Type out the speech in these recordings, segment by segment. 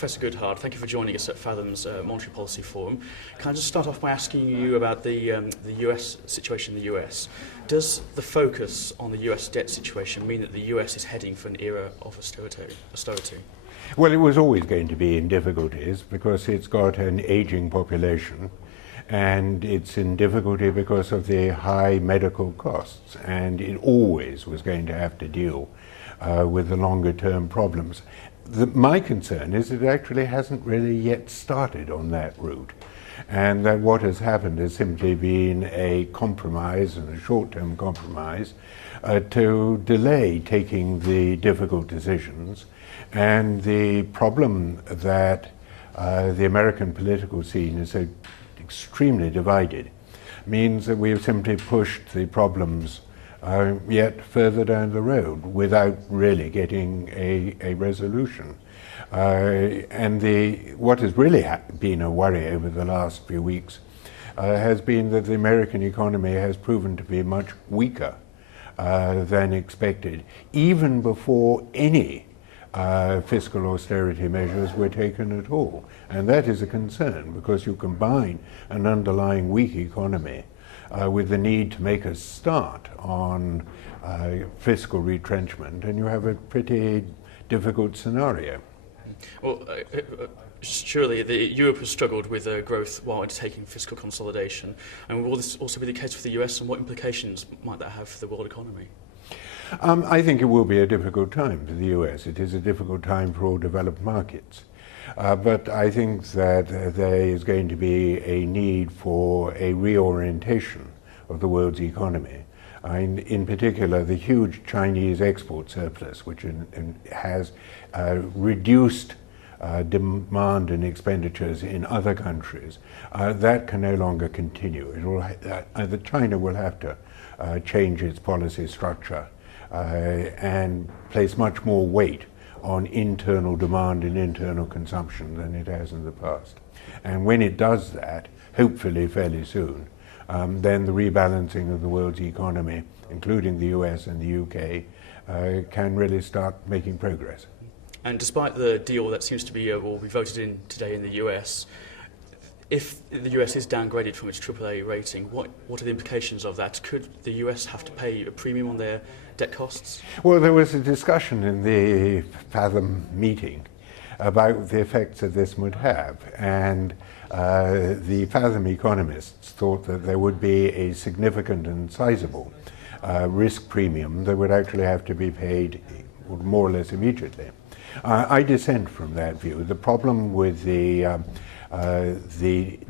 Professor Goodhart, thank you for joining us at Fathom's Monetary Policy Forum. Can I just start off by asking you about the US situation in the US? Does the focus on the US debt situation mean that the US is heading for an era of austerity? Well, it was always going to be in difficulties because it's got an aging population, and it's in difficulty because of the high medical costs, and it always was going to have to deal with the longer term problems. My concern is it actually hasn't really yet started on that route, and that what has happened has simply been a compromise, and a short-term compromise, to delay taking the difficult decisions. And the problem that the American political scene is so extremely divided means that we have simply pushed the problems yet further down the road without really getting a resolution. What has really been a worry over the last few weeks has been that the American economy has proven to be much weaker than expected, even before any fiscal austerity measures were taken at all. And that is a concern, because you combine an underlying weak economy with the need to make a start on fiscal retrenchment, and you have a pretty difficult scenario. Well, surely Europe has struggled with growth while undertaking fiscal consolidation, and will this also be the case for the US, and what implications might that have for the world economy? I think it will be a difficult time for the US. It is a difficult time for all developed markets. But I think that there is going to be a need for a reorientation of the world's economy. In particular, the huge Chinese export surplus, which has reduced demand and expenditures in other countries, that can no longer continue. China will have to change its policy structure and place much more weight on internal demand and internal consumption than it has in the past. And when it does that, hopefully fairly soon, then the rebalancing of the world's economy, including the US and the UK, can really start making progress. And despite the deal that seems to be, will be voted in today in the US, if the US is downgraded from its AAA rating, what are the implications of that? Could the US have to pay a premium on their debt costs? Well, there was a discussion in the Fathom meeting about the effects that this would have, and the Fathom economists thought that there would be a significant and sizable risk premium that would actually have to be paid more or less immediately. I dissent from that view. The problem with the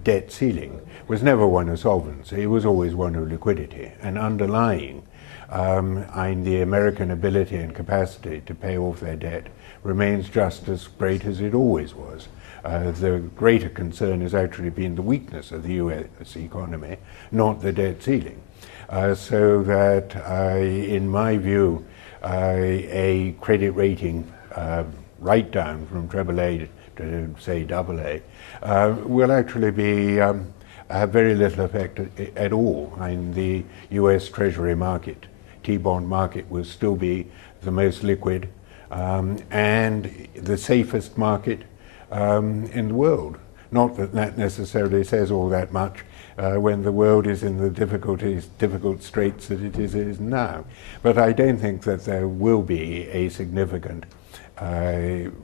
debt ceiling was never one of solvency, it was always one of liquidity, and underlying the American ability and capacity to pay off their debt remains just as great as it always was. The greater concern has actually been the weakness of the US economy, not the debt ceiling. So that, in my view, a credit rating right down from AAA to, say, AA will actually be have very little effect at all. The US Treasury market, T-bond market, will still be the most liquid and the safest market in the world. Not that that necessarily says all that much when the world is in the difficult straits that it is now. But I don't think that there will be a significant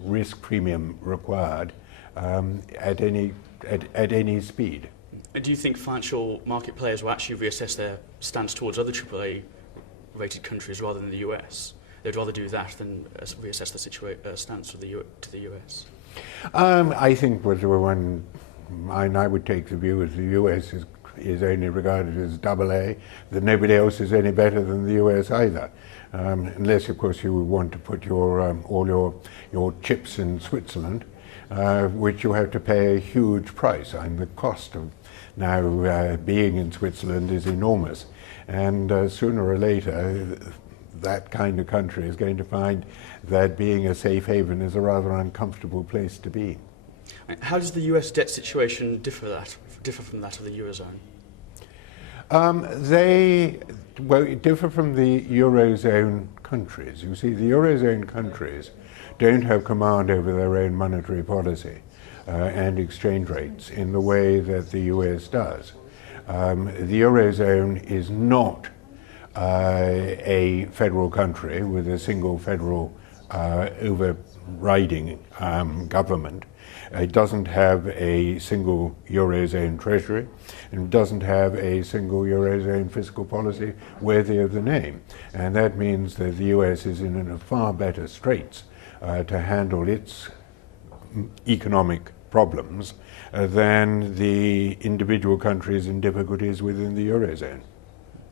risk premium required at any speed. Do you think financial market players will actually reassess their stance towards other AAA-rated countries rather than the US? They'd rather do that than reassess the stance to the US? I think I would take the view that the US is only regarded as AA, that nobody else is any better than the US either. Unless, of course, you want to put all your chips in Switzerland, which you have to pay a huge price. The cost of now being in Switzerland is enormous, and sooner or later that kind of country is going to find that being a safe haven is a rather uncomfortable place to be. How does the US debt situation differ from that of the Eurozone? They differ from the Eurozone countries. You see, the Eurozone countries don't have command over their own monetary policy and exchange rates in the way that the US does. The Eurozone is not a federal country with a single federal overriding government. It doesn't have a single Eurozone treasury, and it doesn't have a single Eurozone fiscal policy worthy of the name. And that means that the US is in a far better straits to handle its economic problems than the individual countries and difficulties within the Eurozone.